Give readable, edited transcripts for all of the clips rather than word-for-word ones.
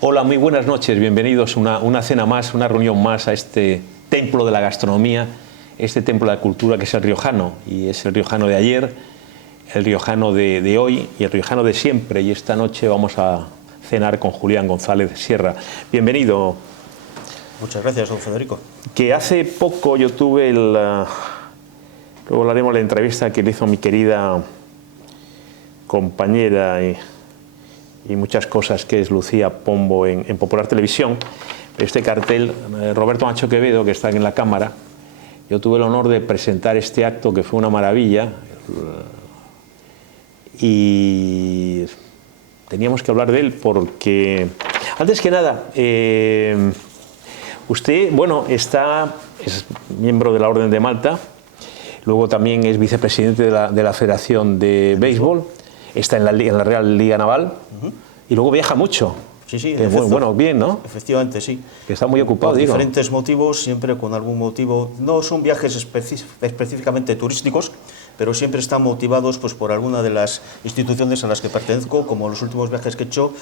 Hola, muy buenas noches, bienvenidos a una cena más, una reunión más a este templo de la gastronomía, este templo de la cultura que es el riojano, y es el riojano de ayer, el riojano de hoy y el riojano de siempre, y esta noche vamos a cenar con Julián González Sierra. Bienvenido. Muchas gracias, don Federico. Que hace poco yo tuve luego hablaremos de la entrevista que le hizo mi querida compañera y muchas cosas, que es Lucía Pombo en Popular Televisión. Este cartel, Roberto Macho Quevedo, que está en la cámara, yo tuve el honor de presentar este acto que fue una maravilla, y teníamos que hablar de él porque, antes que nada, usted, bueno, es miembro de la Orden de Malta, luego también es vicepresidente de la Federación de Béisbol, está en la Real Liga Naval, y luego viaja mucho. Sí, sí, bueno, bien, ¿no? Efectivamente, sí. Que está muy ocupado, por digo. Diferentes motivos, siempre con algún motivo. No son viajes específicamente turísticos, pero siempre están motivados pues, por alguna de las instituciones a las que pertenezco, como los últimos viajes que he hecho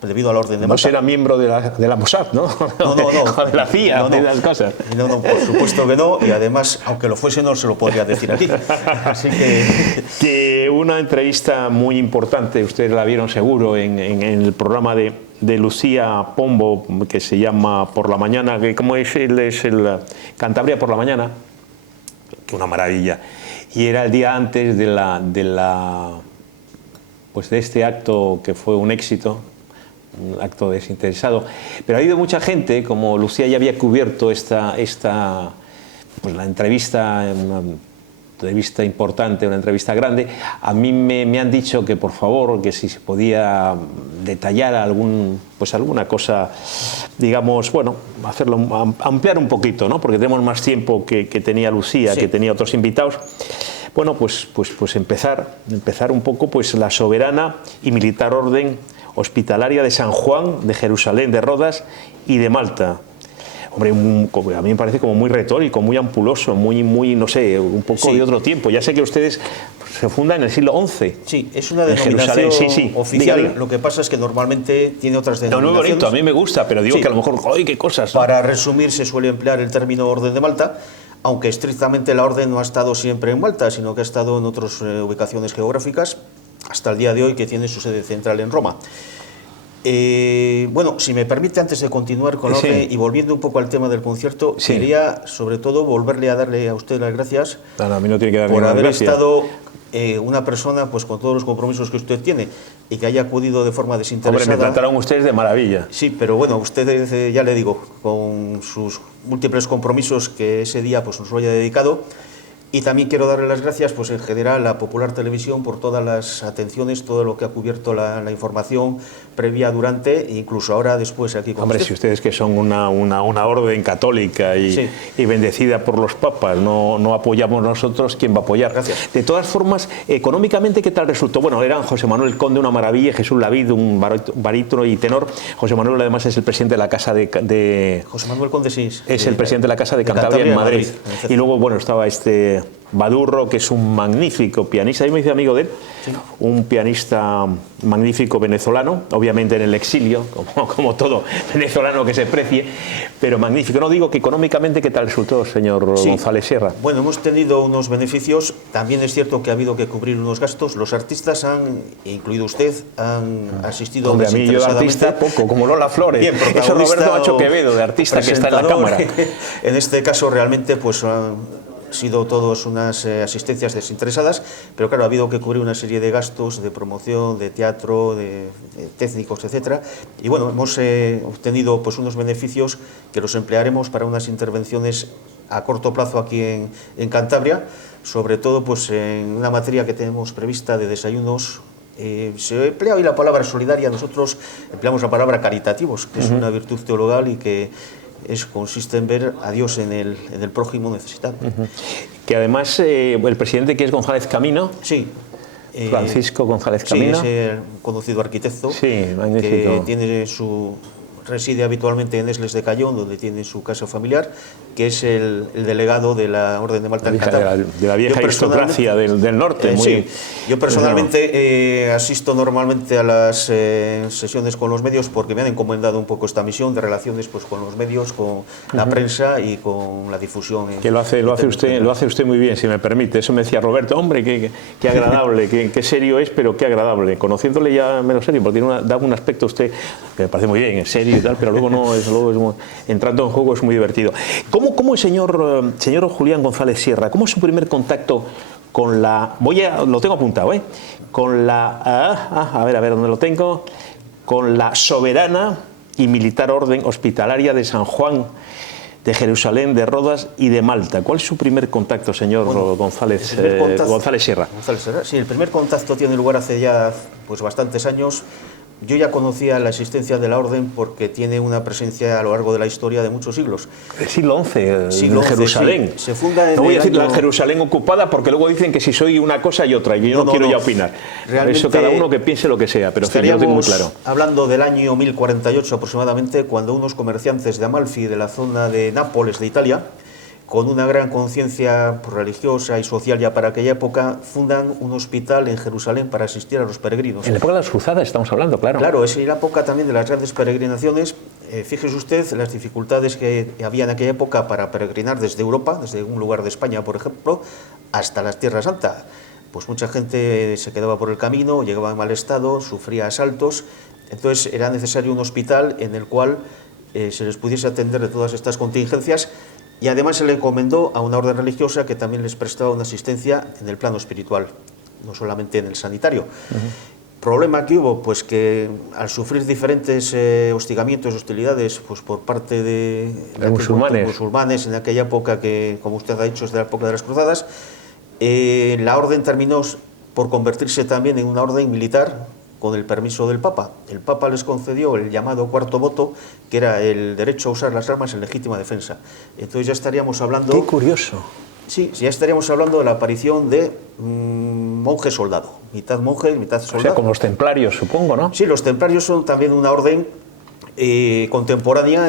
debido a la Orden de Malta. No será miembro de la Mossad, ¿no? No. De la CIA, de las cosas. No, por supuesto que no, y además, aunque lo fuese, no se lo podría decir aquí. Así que una entrevista muy importante, ustedes la vieron seguro en el programa de Lucía Pombo, que se llama Por la Mañana, que como es el Cantabria por la Mañana, que una maravilla. Y era el día antes de este acto que fue un éxito, un acto desinteresado. Pero ha habido mucha gente, como Lucía ya había cubierto la entrevista, una entrevista importante, una entrevista grande. A mí me han dicho que por favor, que si se podía detallar alguna cosa, digamos, bueno, ampliar un poquito, ¿no? Porque tenemos más tiempo que tenía Lucía, sí, que tenía otros invitados. Bueno, pues empezar un poco, pues la soberana y militar orden hospitalaria de San Juan, de Jerusalén, de Rodas y de Malta. Hombre, a mí me parece como muy retórico, muy ampuloso, muy no sé, un poco de otro tiempo. Ya sé que ustedes se fundan en el siglo XI. Sí, es una denominación oficial. Diga. Lo que pasa es que normalmente tiene otras denominaciones. No, bonito, a mí me gusta, pero digo que a lo mejor, ¡ay, qué cosas! ¿No? Para resumir, se suele emplear el término Orden de Malta, aunque estrictamente la Orden no ha estado siempre en Malta, sino que ha estado en otras ubicaciones geográficas, hasta el día de hoy, que tiene su sede central en Roma. Bueno, si me permite, antes de continuar con la orden y volviendo un poco al tema del concierto, quería sobre todo volverle a darle a usted las gracias a mí no tiene que dar por haber estado una persona pues con todos los compromisos que usted tiene y que haya acudido de forma desinteresada. Hombre, me trataron ustedes de maravilla. Sí, pero bueno, usted, ya le digo, con sus múltiples compromisos que ese día pues nos lo haya dedicado. Y también quiero darle las gracias, pues en general, a Popular Televisión por todas las atenciones, todo lo que ha cubierto la información previa, durante e incluso ahora, después, aquí con Hombre, usted. Si ustedes que son una orden católica y bendecida por los papas, no apoyamos nosotros, ¿quién va a apoyar? Gracias. De todas formas, económicamente, ¿qué tal resultó? Bueno, eran José Manuel Conde, una maravilla, Jesús Lavid, un barítono y tenor. José Manuel, además, es el presidente de la Casa de José Manuel Conde, sí. Es el presidente de la Casa de Cantabria en Madrid. Y luego, bueno, estaba Badurro, que es un magnífico pianista, yo me hice amigo de él, un pianista magnífico venezolano, obviamente en el exilio, como todo venezolano que se precie, pero magnífico. No digo que económicamente, ¿qué tal resultó, señor González Sierra? Bueno, hemos tenido unos beneficios, también es cierto que ha habido que cubrir unos gastos, los artistas incluido usted, han asistido desinteresadamente. A mí yo de artista poco, como Lola Flores. Bien, eso Roberto Macho Quevedo, de artista que está en la cámara. En este caso realmente pues sido todos unas asistencias desinteresadas, pero claro, ha habido que cubrir una serie de gastos de promoción, de teatro, de técnicos, etcétera, y bueno, hemos obtenido pues unos beneficios que los emplearemos para unas intervenciones a corto plazo aquí en Cantabria, sobre todo pues en una materia que tenemos prevista de desayunos. Se emplea hoy la palabra solidaria, nosotros empleamos la palabra caritativos, que es una virtud teologal y que consiste en ver a Dios en el prójimo necesitado. Que además el presidente, que es González Camino, Francisco González Camino, es el conocido arquitecto, que tiene reside habitualmente en Esles de Cayón, donde tiene su casa familiar, que es el delegado de la Orden de Malta en Cantabria. De la vieja aristocracia del norte. Sí, yo personalmente asisto normalmente a las sesiones con los medios porque me han encomendado un poco esta misión de relaciones pues, con los medios, con la prensa y con la difusión. Que lo hace usted muy bien, si me permite. Eso me decía Roberto, hombre, qué agradable, qué serio es, pero qué agradable. Conociéndole ya menos serio, porque da un aspecto usted que me parece muy bien, serio y tal, pero luego entrando en juego es muy divertido. ¿Cómo señor Julián González Sierra, cómo es su primer contacto con la... lo tengo apuntado, con la... a ver, ¿dónde lo tengo? Con la soberana y militar orden hospitalaria de San Juan, de Jerusalén, de Rodas y de Malta. ¿Cuál es su primer contacto, señor González Sierra? Sí, el primer contacto tiene lugar hace ya pues, bastantes años. Yo ya conocía la existencia de la orden porque tiene una presencia a lo largo de la historia de muchos siglos. El siglo XI, en Jerusalén. Sí. Se funda en no voy a decir la Jerusalén ocupada porque luego dicen que si soy una cosa y otra, y yo no quiero ya opinar. Realmente, eso cada uno que piense lo que sea, pero yo lo tengo muy claro. Hablando del año 1048 aproximadamente, cuando unos comerciantes de Amalfi, de la zona de Nápoles, de Italia, con una gran conciencia religiosa y social ya para aquella época, fundan un hospital en Jerusalén para asistir a los peregrinos. En la época de las cruzadas estamos hablando, claro. Claro, es la época también de las grandes peregrinaciones. Fíjese usted las dificultades que había en aquella época para peregrinar desde Europa, desde un lugar de España, por ejemplo, hasta la Tierra Santa. Pues mucha gente se quedaba por el camino, llegaba en mal estado, sufría asaltos. Entonces era necesario un hospital en el cual se les pudiese atender de todas estas contingencias. Y además se le encomendó a una orden religiosa que también les prestaba una asistencia en el plano espiritual, no solamente en el sanitario. Problema que hubo, pues que al sufrir diferentes hostigamientos, hostilidades, pues por parte de musulmanes en aquella época que, como usted ha dicho, es de la época de las cruzadas, la orden terminó por convertirse también en una orden militar, con el permiso del Papa. El Papa les concedió el llamado cuarto voto, que era el derecho a usar las armas en legítima defensa. Entonces ya estaríamos hablando... ¡Qué curioso! Sí, ya estaríamos hablando de la aparición de monje soldado, mitad monje y mitad soldado. O sea, como los templarios, supongo, ¿no? Sí, los templarios son también una orden contemporánea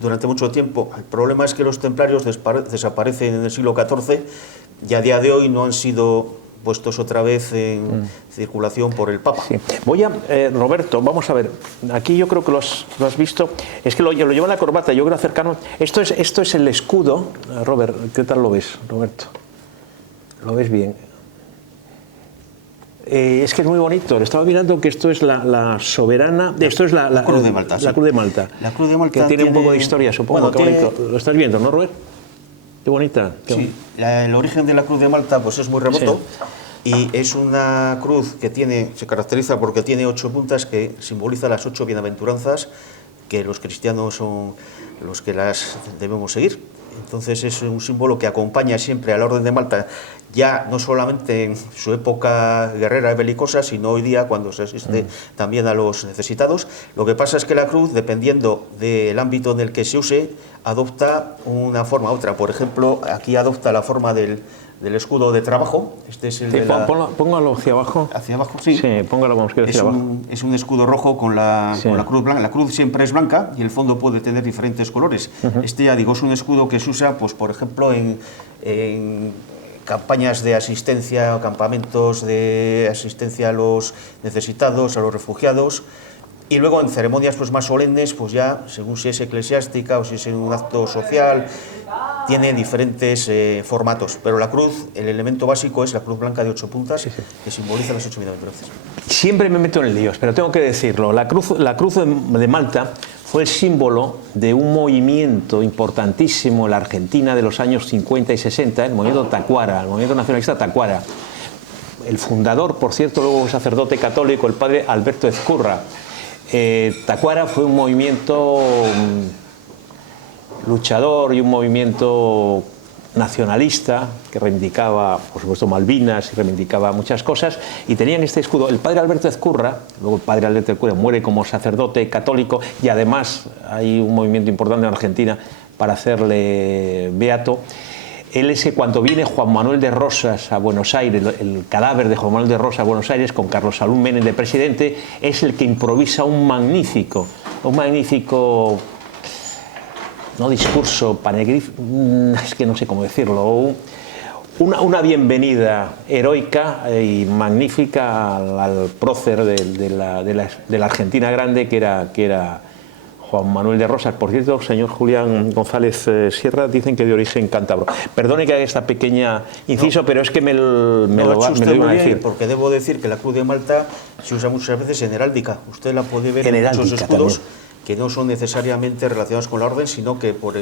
durante mucho tiempo. El problema es que los templarios desaparecen en el siglo XIV y a día de hoy no han sido puestos otra vez en circulación por el Papa. Sí. Roberto, vamos a ver, aquí yo creo que lo has visto, es que lo lleva en la corbata, yo creo acercarnos, esto es el escudo, Robert, ¿qué tal lo ves, Roberto? ¿Lo ves bien? Es que es muy bonito, le estaba mirando que esto es la soberana, esto es la Cruz de Malta. La Cruz de Malta. La Cruz de Malta que tiene un poco de historia, supongo. Bueno, bonito. Lo estás viendo, ¿no, Robert? Qué bonita. Sí, el origen de la Cruz de Malta pues es muy remoto, sí. Y es una cruz que se caracteriza porque tiene 8 puntas que simboliza las 8 bienaventuranzas que los cristianos son los que las debemos seguir. Entonces es un símbolo que acompaña siempre a la Orden de Malta, ya no solamente en su época guerrera y belicosa, sino hoy día cuando se asiste también a los necesitados. Lo que pasa es que la cruz, dependiendo del ámbito en el que se use, adopta una forma u otra. Por ejemplo, aquí adopta la forma del escudo de trabajo. Este es el de póngalo hacia abajo. Hacia abajo, sí. Sí, póngalo, vamos, que hacia abajo. Es un escudo rojo con la cruz blanca. La cruz siempre es blanca y el fondo puede tener diferentes colores. Este, ya digo, es un escudo que se usa, pues, por ejemplo, en campañas de asistencia o campamentos de asistencia a los necesitados, a los refugiados. Y luego en ceremonias pues más solemnes, pues ya, según si es eclesiástica o si es en un acto social, tiene diferentes formatos. Pero la cruz, el elemento básico es la cruz blanca de 8 puntas, que simboliza las 8 bienaventuranzas. Siempre me meto en el lío, pero tengo que decirlo. La cruz de Malta fue el símbolo de un movimiento importantísimo en la Argentina de los años 50 y 60, el movimiento Tacuara, el movimiento nacionalista Tacuara. El fundador, por cierto, luego un sacerdote católico, el padre Alberto Ezcurra. Tacuara fue un movimiento luchador y un movimiento nacionalista que reivindicaba, por supuesto, Malvinas y reivindicaba muchas cosas, y tenían este escudo. El padre Alberto Ezcurra, luego el padre Alberto Ezcurra muere como sacerdote católico, y además hay un movimiento importante en Argentina para hacerle beato. Él es que cuando viene Juan Manuel de Rosas a Buenos Aires, el cadáver de Juan Manuel de Rosas a Buenos Aires, con Carlos Saúl Menem de presidente, es el que improvisa un magnífico un magnífico, no discurso, es que no sé cómo decirlo, una bienvenida heroica y magnífica al prócer de la Argentina grande que era Juan Manuel de Rosas. Por cierto, señor Julián González Sierra, dicen que de origen cántabro. Perdone que haga esta pequeña inciso, pero es que me lo iban a decir. Porque debo decir que la Cruz de Malta se usa muchas veces en heráldica. Usted la puede ver en muchos escudos que no son necesariamente relacionados con la orden, sino que por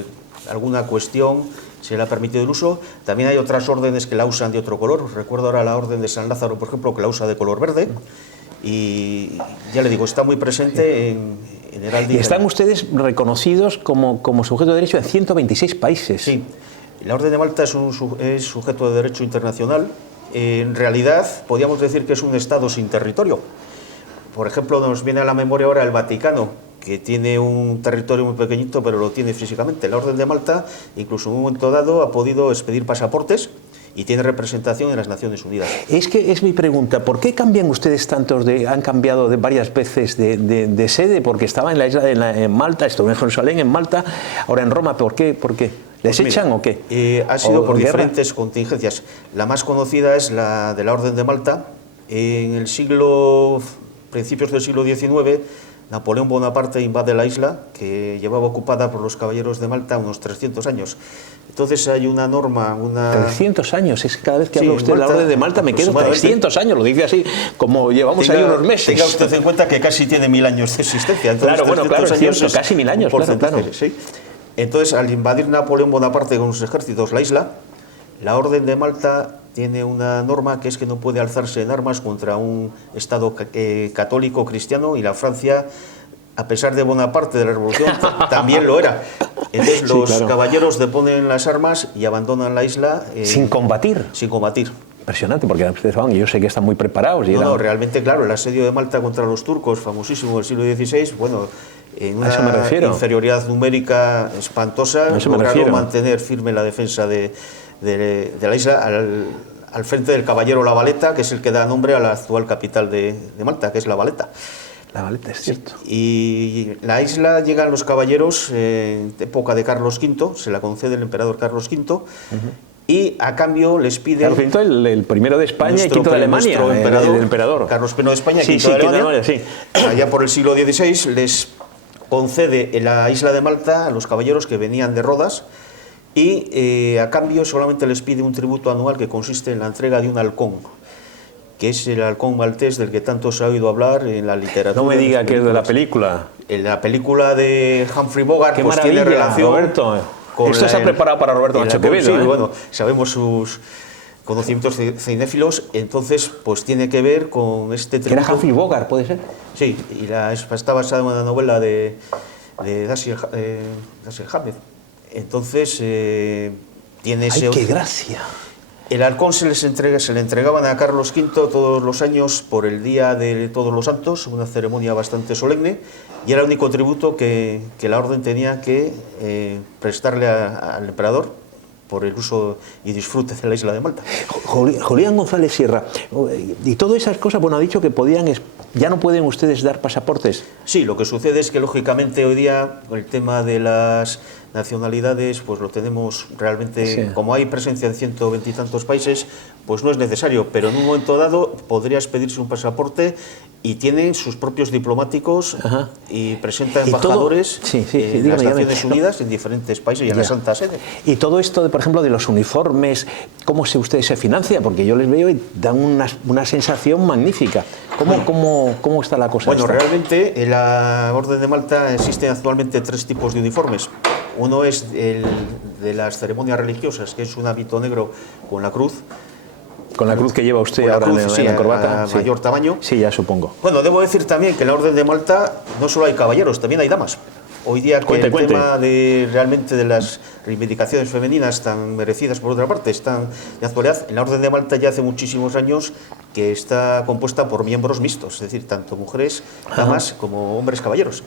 alguna cuestión se le ha permitido el uso. También hay otras órdenes que la usan de otro color. Recuerdo ahora la orden de San Lázaro, por ejemplo, que la usa de color verde. Y ya le digo, está muy presente en heráldica. Y están ustedes reconocidos como sujeto de derecho en 126 países. Sí, la Orden de Malta es sujeto de derecho internacional. En realidad, podríamos decir que es un Estado sin territorio. Por ejemplo, nos viene a la memoria ahora el Vaticano, que tiene un territorio muy pequeñito, pero lo tiene físicamente. La Orden de Malta, incluso en un momento dado, ha podido expedir pasaportes y tiene representación en las Naciones Unidas. Es que es mi pregunta, ¿por qué cambian ustedes tantos han cambiado varias veces de sede? Porque estaba en la isla en Malta, estuvo en Jerusalén, en Malta, ahora en Roma, ¿por qué? ¿Les echan o qué? Ha sido por diferentes contingencias. La más conocida es la de la Orden de Malta. En el principios del siglo XIX, Napoleón Bonaparte invade la isla, que llevaba ocupada por los caballeros de Malta unos 300 años. Entonces hay una norma... 300 años, es que cada vez que habla usted de la Orden de Malta me quedo 300 años, lo dice así, como llevamos ahí unos meses. Tenga usted en cuenta que casi tiene 1000 años de existencia. Entonces, claro, es cierto, casi 1000 años, claro. Sí. Entonces, al invadir Napoleón Bonaparte con sus ejércitos la isla, la Orden de Malta tiene una norma que es que no puede alzarse en armas contra un Estado católico cristiano, y la Francia, a pesar de Bonaparte, de la Revolución, también lo era. Entonces los caballeros deponen las armas y abandonan la isla. ¿Sin combatir? Sin combatir. Impresionante, porque ustedes van, y yo sé que están muy preparados. No, realmente, claro, el asedio de Malta contra los turcos, famosísimo del siglo XVI, bueno, en una inferioridad numérica espantosa, lograron mantener firme la defensa de la isla al frente del caballero La Valeta, que es el que da nombre a la actual capital de Malta, que es La Valeta. La Valeta, es cierto. Y la isla llegan los caballeros en época de Carlos V, se la concede el emperador Carlos V, y a cambio les pide... Carlos V, el primero de España y quinto de Alemania, el emperador. Carlos I de España y quinto de Alemania. Allá por el siglo XVI les concede en la isla de Malta a los caballeros que venían de Rodas, y a cambio solamente les pide un tributo anual que consiste en la entrega de un halcón, que es el halcón maltés del que tanto se ha oído hablar en la literatura. No me diga que es de la película. En la película de Humphrey Bogart, qué pues maravilla, tiene relación... Roberto. Esto se ha preparado para Roberto Nacho Quevedo. Sí, bueno, sabemos sus conocimientos cinéfilos, entonces pues tiene que ver con este tributo. ¿Era Humphrey Bogart, puede ser? Sí, y está basada en una novela de Dashiell Hammett. Entonces tiene ese... ¡Ay, qué gracia! El halcón se le entregaban a Carlos V todos los años por el Día de Todos los Santos, una ceremonia bastante solemne, y era el único tributo que la orden tenía que prestarle al emperador por el uso y disfrute de la isla de Malta. Julián González Sierra, y todas esas cosas, bueno, ha dicho que ya no pueden ustedes dar pasaportes. Sí, lo que sucede es que lógicamente hoy día el tema de las nacionalidades pues lo tenemos realmente, como hay presencia en 120 y tantos países, pues no es necesario, pero en un momento dado podrías pedirse un pasaporte y tienen sus propios diplomáticos y presenta embajadores en las Naciones Unidas en diferentes países y en la Santa Sede. Y todo esto, por ejemplo, de los uniformes, ¿cómo usted se financia? Porque yo les veo y dan una sensación magnífica. ¿Cómo está la cosa? Bueno, realmente en la Orden de Malta existen actualmente 3 tipos de uniformes. Uno es el de las ceremonias religiosas, que es un hábito negro con la cruz. Con la cruz que lleva usted ahora en la corbata. Mayor tamaño. Sí, ya supongo. Bueno, debo decir también que en la Orden de Malta no solo hay caballeros, también hay damas. Hoy día que el tema realmente de las reivindicaciones femeninas tan merecidas por otra parte están de actualidad, en la Orden de Malta ya hace muchísimos años que está compuesta por miembros mixtos, es decir, tanto mujeres, damas, como hombres caballeros.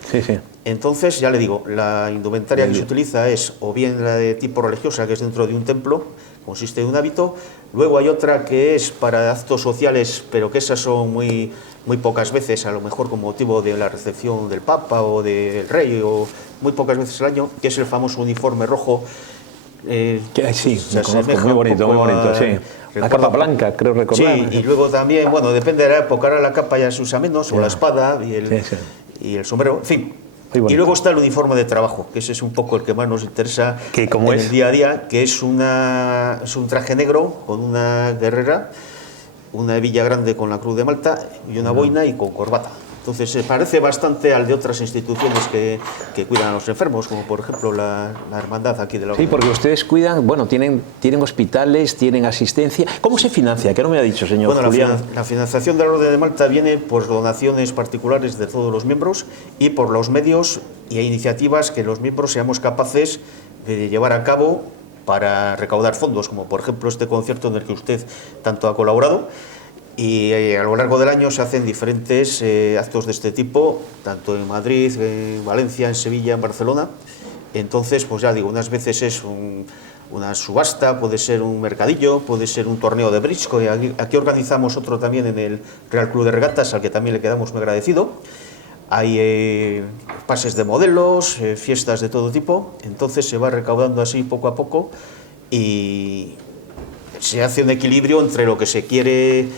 Entonces, ya le digo, la indumentaria que se utiliza es o bien la de tipo religiosa, que es dentro de un templo, consiste en un hábito. Luego hay otra que es para actos sociales, pero que esas son muy pocas veces, a lo mejor con motivo de la recepción del Papa o del Rey, o muy pocas veces al año, que es el famoso uniforme rojo. Sí, conozco, muy bonito, sí. La capa blanca, creo recordar. Sí, y luego también, bueno, depende de la época, ahora la capa ya se usa menos, o la espada y el sombrero, en fin. Y luego está el uniforme de trabajo, que ese es un poco el que más nos interesa en el día a día, que es un traje negro con una guerrera, una hebilla grande con la Cruz de Malta y una boina y con corbata. Entonces se parece bastante al de otras instituciones que cuidan a los enfermos, como por ejemplo la hermandad aquí de la Orden. Sí, porque ustedes cuidan, bueno, tienen hospitales, tienen asistencia. ¿Cómo se financia? ¿Qué no me ha dicho, señor Julián? La financiación de la Orden de Malta viene por donaciones particulares de todos los miembros y por los medios e iniciativas que los miembros seamos capaces de llevar a cabo para recaudar fondos, como por ejemplo este concierto en el que usted tanto ha colaborado. Y a lo largo del año se hacen diferentes actos de este tipo, tanto en Madrid, en Valencia, en Sevilla, en Barcelona. Entonces, pues ya digo, unas veces es una subasta, puede ser un mercadillo, puede ser un torneo de bridge, que aquí organizamos otro también en el Real Club de Regatas, al que también le quedamos muy agradecido. Hay pases de modelos, fiestas de todo tipo, entonces se va recaudando así poco a poco y se hace un equilibrio entre lo que se quiere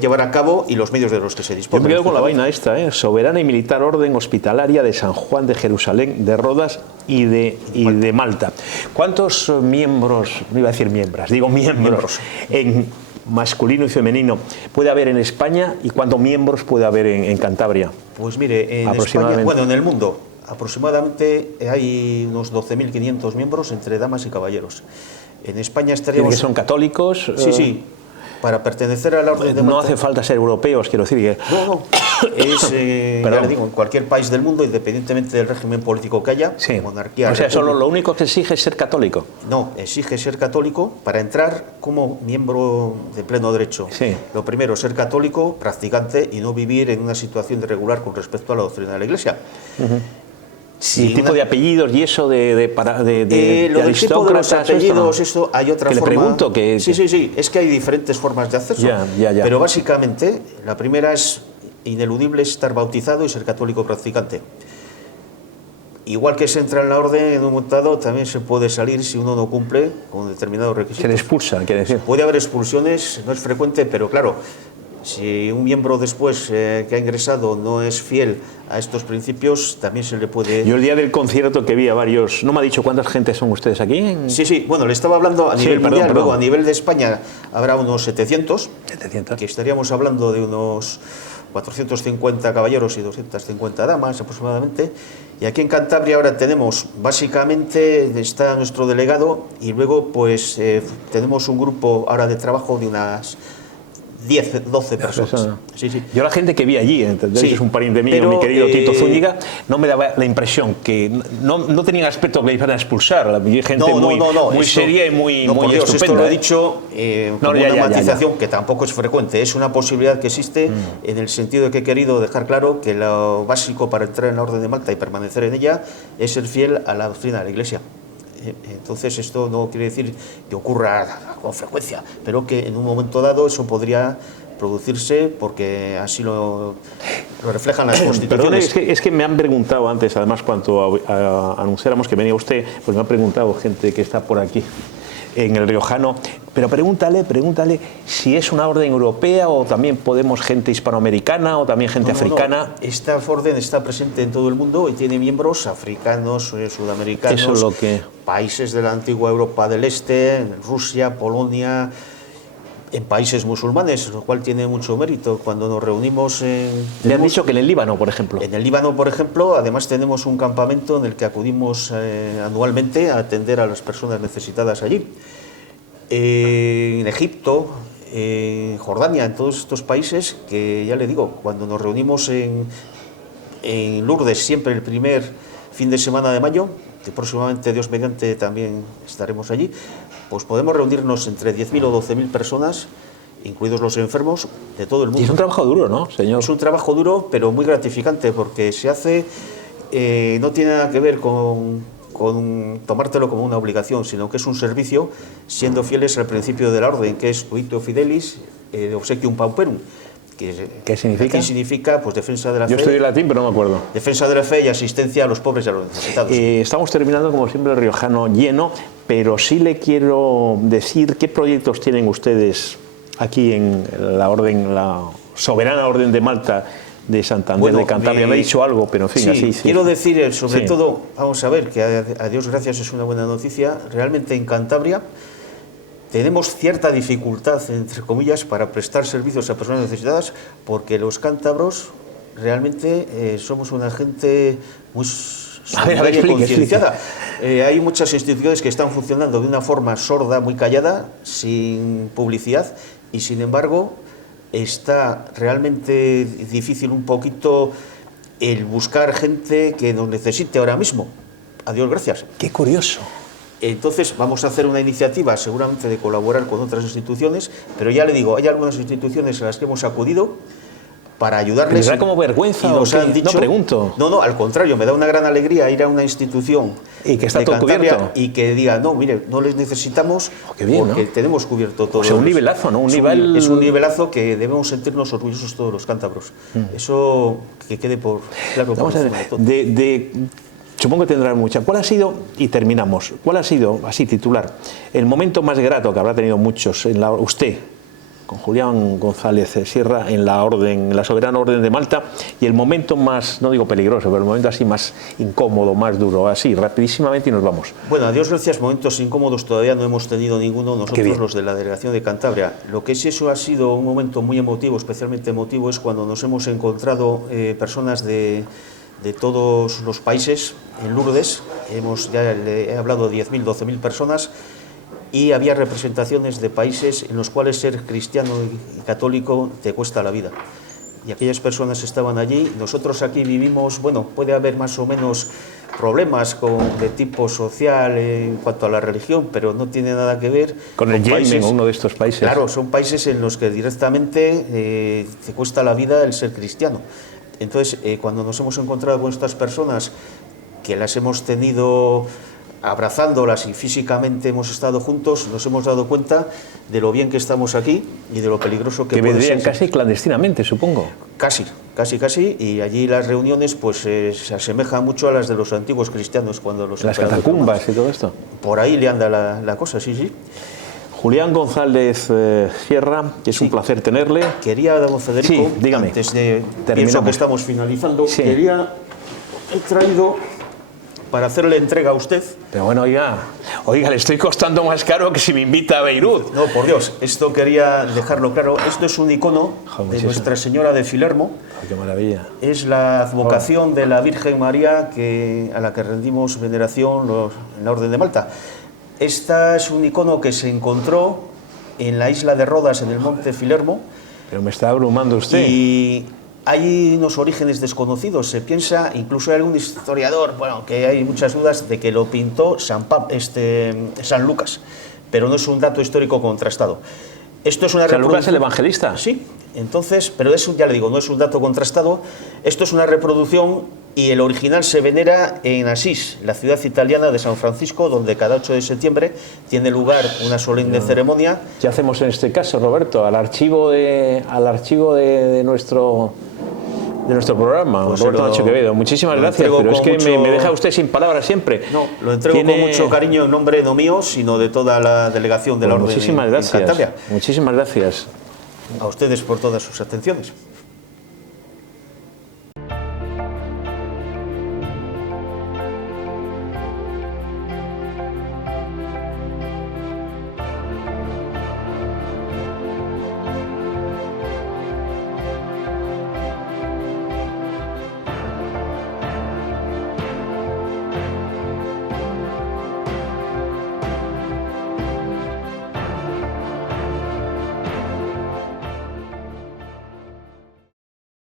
llevar a cabo y los medios de los que se dispone. Yo me quedo con la vaina esta, Soberana y Militar Orden Hospitalaria de San Juan de Jerusalén, de Rodas y de Malta. ¿Cuántos miembros, no iba a decir miembros, digo miembros, en masculino y femenino puede haber en España y cuántos miembros puede haber en Cantabria? Pues mire, en España, bueno, en el mundo aproximadamente hay unos 12.500 miembros entre damas y caballeros. En España estaríamos... ¿Que son católicos? Sí, sí. Para pertenecer a la Orden de Malta... No hace falta ser europeos, quiero decir que... No. Es, ya le digo, en cualquier país del mundo, independientemente del régimen político que haya, monarquía... O sea, solo lo único que exige es ser católico. No, exige ser católico para entrar como miembro de pleno derecho. Sí. Lo primero, ser católico, practicante, y no vivir en una situación irregular con respecto a la doctrina de la Iglesia. Sí, tipo de apellidos y eso de aristócratas. Tipo de los apellidos, esto hay otra que forma. Le pregunto que... Sí, es que hay diferentes formas de hacerlo. Ya. Pero básicamente, la primera es ineludible estar bautizado y ser católico practicante. Igual que se entra en la orden en un momento dado, también se puede salir si uno no cumple con determinados requisitos. Se le expulsa, quiere decir. Puede haber expulsiones, no es frecuente, pero claro, si un miembro después que ha ingresado no es fiel a estos principios, también se le puede... Yo el día del concierto que vi a varios... ¿No me ha dicho cuántas gente son ustedes aquí? Sí, bueno, le estaba hablando a nivel mundial, luego a nivel de España habrá unos 700, que estaríamos hablando de unos 450 caballeros y 250 damas aproximadamente, y aquí en Cantabria ahora tenemos, básicamente está nuestro delegado y luego pues tenemos un grupo ahora de trabajo de unas 10, 12 personas. Sí. Yo la gente que vi allí, es un pariente mío, mi querido Tito Zúñiga, no me daba la impresión que no tenían aspecto que le iban a expulsar. Gente muy seria y muy estupenda. Esto lo he dicho como una matización que tampoco es frecuente. Es una posibilidad que existe en el sentido de que he querido dejar claro que lo básico para entrar en la Orden de Malta y permanecer en ella es ser fiel a la doctrina de la Iglesia. Entonces esto no quiere decir que ocurra con frecuencia, pero que en un momento dado eso podría producirse porque así lo reflejan las constituciones. Perdón, es que me han preguntado antes, además cuando anunciáramos que venía usted, pues me han preguntado gente que está por aquí en el Riojano, pero pregúntale si es una orden europea o también podemos gente hispanoamericana o también gente africana. No. Esta orden está presente en todo el mundo y tiene miembros africanos, sudamericanos, eso es lo que... países de la antigua Europa del Este, Rusia, Polonia, en países musulmanes, lo cual tiene mucho mérito. Cuando nos reunimos... Le han dicho que en el Líbano, por ejemplo. En el Líbano, por ejemplo, además tenemos un campamento en el que acudimos anualmente a atender a las personas necesitadas allí. En Egipto, en Jordania, en todos estos países que, ya le digo, cuando nos reunimos en Lourdes, siempre el primer fin de semana de mayo, que próximamente, Dios mediante, también estaremos allí, pues podemos reunirnos entre 10.000 o 12.000 personas, incluidos los enfermos, de todo el mundo. Y es un trabajo duro, ¿no, señor? Es un trabajo duro, pero muy gratificante, porque se hace, no tiene nada que ver con tomártelo como una obligación, sino que es un servicio, siendo fieles al principio de la orden, que es tuito fidelis, de obsequium pauperum. ¿Qué significa? Aquí significa, pues, defensa de la fe. Yo estudié latín, pero no me acuerdo. Defensa de la fe y asistencia a los pobres y a los necesitados. Estamos terminando, como siempre, el riojano lleno, pero sí le quiero decir qué proyectos tienen ustedes aquí en la orden, la soberana orden de Malta de Santander de Cantabria. Me ha dicho algo, pero en fin, sí, así. Quiero decir, sobre todo, vamos a ver, que a Dios gracias es una buena noticia. Realmente en Cantabria tenemos cierta dificultad, entre comillas, para prestar servicios a personas necesitadas, porque los cántabros realmente somos una gente muy solidaria y concienciada. Hay muchas instituciones que están funcionando de una forma sorda, muy callada, sin publicidad, y sin embargo está realmente difícil un poquito el buscar gente que nos necesite ahora mismo. A Dios gracias. Qué curioso. Entonces vamos a hacer una iniciativa seguramente de colaborar con otras instituciones, pero ya le digo, hay algunas instituciones a las que hemos acudido para ayudarles. ¿Les da como vergüenza? Y nos han dicho, no, pregunto. No, al contrario, me da una gran alegría ir a una institución y que está todo cubierto y que diga, no, mire, no les necesitamos porque tenemos cubierto todo. O sea, un nivelazo, ¿no? Es un nivelazo que debemos sentirnos orgullosos todos los cántabros. Eso que quede claro. Vamos a ver, supongo que tendrán mucha. ¿Cuál ha sido, y terminamos, cuál ha sido, así titular, el momento más grato que habrá tenido muchos usted, con Julián González Sierra, en la soberana orden de Malta, y el momento más, no digo peligroso, pero el momento así más incómodo, más duro, así, rapidísimamente y nos vamos? Bueno, a Dios gracias, momentos incómodos todavía no hemos tenido ninguno nosotros, los de la delegación de Cantabria. Lo que sí eso ha sido un momento muy emotivo, especialmente emotivo, es cuando nos hemos encontrado personas de todos los países en Lourdes. Ya le he hablado de 10.000, 12.000 personas, y había representaciones de países en los cuales ser cristiano y católico te cuesta la vida. Y aquellas personas estaban allí. Nosotros aquí vivimos, bueno, puede haber más o menos problemas de tipo social en cuanto a la religión, pero no tiene nada que ver con el Yemen, uno de estos países. Claro, son países en los que directamente te cuesta la vida el ser cristiano. Entonces, cuando nos hemos encontrado con estas personas, que las hemos tenido abrazándolas y físicamente hemos estado juntos, nos hemos dado cuenta de lo bien que estamos aquí y de lo peligroso que puede ser. Que vendrían casi clandestinamente, supongo. Casi, y allí las reuniones pues se asemejan mucho a las de los antiguos cristianos, cuando las catacumbas y todo esto. Por ahí le anda la cosa, sí. Julián González Sierra, que es un placer tenerle. Quería, don Federico, dígame. Antes de pienso que estamos finalizando, he traído para hacerle entrega a usted. Pero bueno, oiga, le estoy costando más caro que si me invita a Beirut. No, por Dios, esto quería dejarlo claro. Esto es un icono de Nuestra Señora de Filermo. Ay, qué maravilla. Es la advocación de la Virgen María a la que rendimos veneración en la Orden de Malta. Esta es un icono que se encontró en la isla de Rodas, en el monte Filermo. Pero me está abrumando usted. Y hay unos orígenes desconocidos. Se piensa, incluso hay algún historiador, que hay muchas dudas de que lo pintó San Lucas, pero no es un dato histórico contrastado. Esto es una ¿San Lucas el evangelista? Sí, entonces, pero eso ya le digo, no es un dato contrastado. Esto es una reproducción y el original se venera en Asís, la ciudad italiana de San Francisco, donde cada 8 de septiembre tiene lugar una solemne ceremonia. ¿Qué hacemos en este caso, Roberto? Al archivo de nuestro programa, pues Roberto Nacho Quevedo. Muchísimas gracias, pero es que me deja usted sin palabras siempre. No, lo entrego con mucho cariño, en nombre no mío, sino de toda la delegación de la Orden muchísimas gracias. en Cantabria. Muchísimas gracias. A ustedes por todas sus atenciones.